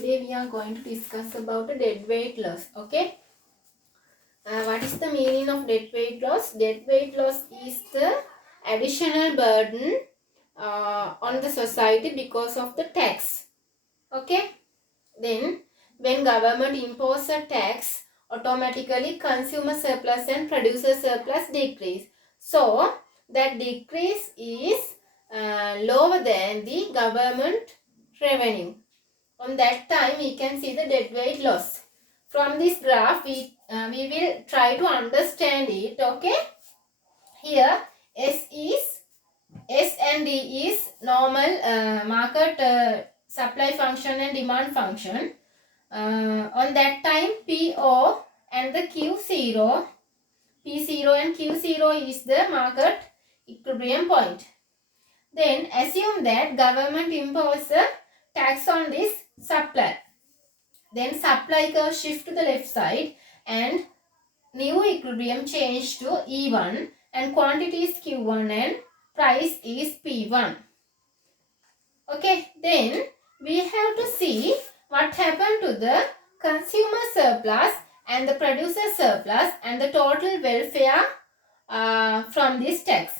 today we are going to discuss about the dead weight loss. Okay. What is the meaning of dead weight loss? Dead weight loss is the additional burden on the society because of the tax. Okay. Then when government imposes a tax, automatically consumer surplus and producer surplus decrease. So that decrease is lower than the government revenue. On that time we can see the dead weight loss. From this graph we will try to understand it. Okay. Here S and D is normal market supply function and demand function. On that time PO and the Q0, P0 and Q0 is the market equilibrium point. Then assume that government imposes a tax on this supply. Then supply curve shift to the left side and new equilibrium change to E1 and quantity is Q1 and price is P1. Okay, then we have to see what happened to the consumer surplus and the producer surplus and the total welfare from this tax.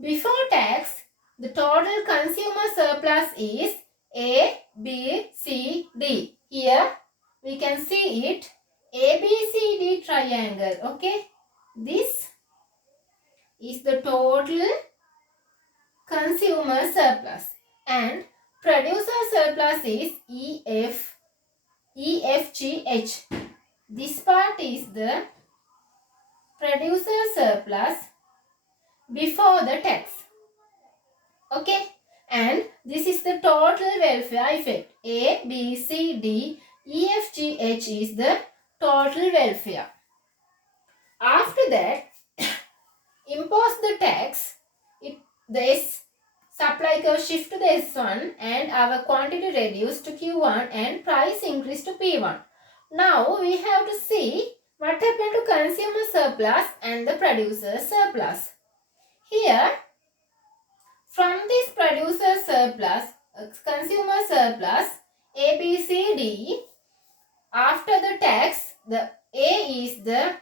Before tax, the total consumer surplus is A, B, C, D. Here we can see it A, B, C, D triangle. Okay, this is the total consumer surplus and producer surplus is E, F, G, H. This part is the producer surplus before the tax. Okay, and this is the total welfare effect. A, B, C, D, E, F, G, H is the total welfare. After that, impose the tax. The S supply curve shift to the S1 and our quantity reduced to Q1 and price increased to P1. Now we have to see what happened to consumer surplus and the producer surplus. Here, from this producer surplus, consumer surplus, A, B, C, D, after the tax, the A is the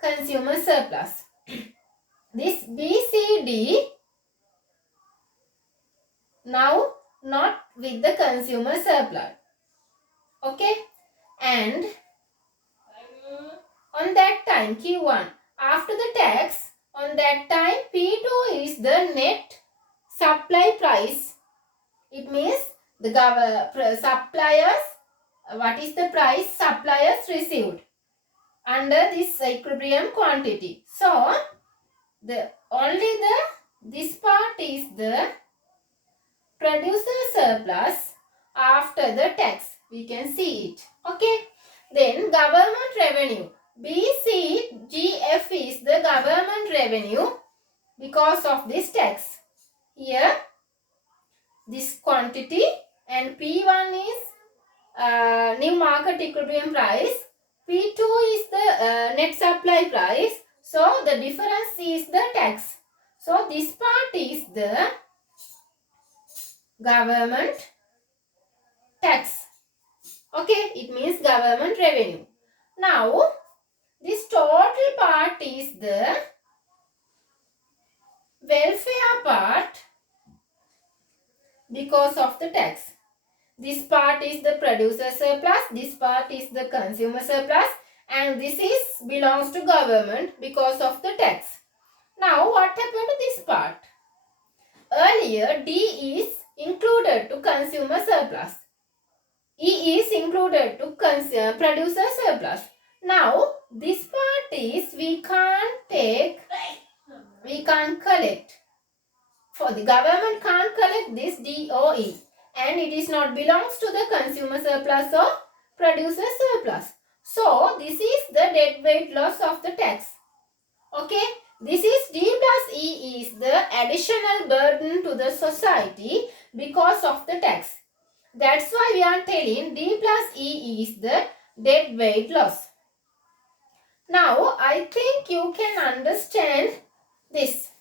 consumer surplus. This B, C, D, now not with the consumer surplus. Okay, and on that time Q1, after the tax, on that time P2 is the net supply price. It means the suppliers, what is the price suppliers received under this equilibrium quantity. So this part is the producer surplus after the tax. We can see it. Okay. Then government revenue. B, C, G, F is the government revenue because of this tax. Here this quantity and P1 is new market equilibrium price. P2 is the net supply price. So the difference is the tax. So this part is the government tax. Okay, it means government revenue. Now this total part is the welfare part because of the tax. This part is the producer surplus, this part is the consumer surplus, and this is belongs to government because of the tax. Now what happened to this part? Earlier D is included to consumer surplus. E is included to producer surplus. Now this part is we can't collect. For the government can't collect this DOE and it is not belongs to the consumer surplus or producer surplus. So this is the dead weight loss of the tax. Okay, this is D plus E is the additional burden to the society because of the tax. That's why we are telling D plus E is the dead weight loss. Now I think you can understand this.